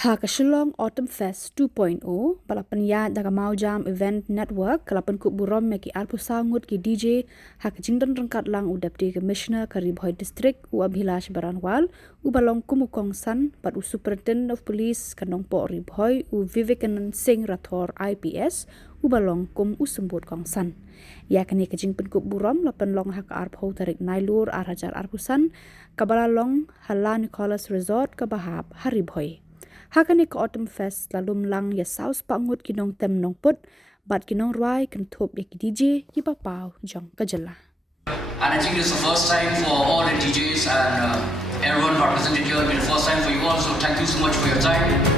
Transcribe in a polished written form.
Haka Shillong Autumn Fest 2.0 balapan ya daga mau jam event network kalapan Khubor meki alpusa Ngut ki DJ haka jingdan rengkat lang u deputy commissioner karibhoi district u Abhilash Baranwal u balong kumukong san pat u superintendent of police kanong po ribhoi u Vivekanand Singh Rathor IPS u balong kum u sembut kong san ya kani kajing Pynkupburom lapan long haka arphau tarik nailur arhajar arpusan kabala long hala Nicholas Resort kabahap haribhoi. Hakani ke Autumn Fest lalu lang ya saus pak Ngut kinong tem nong put bat kinong ruai kentup ya ki DJ ki papau jong Khuborjylla. And I think it's the first time for all the DJs and everyone who represented here. It's the first time for you all, so thank you so much for your time.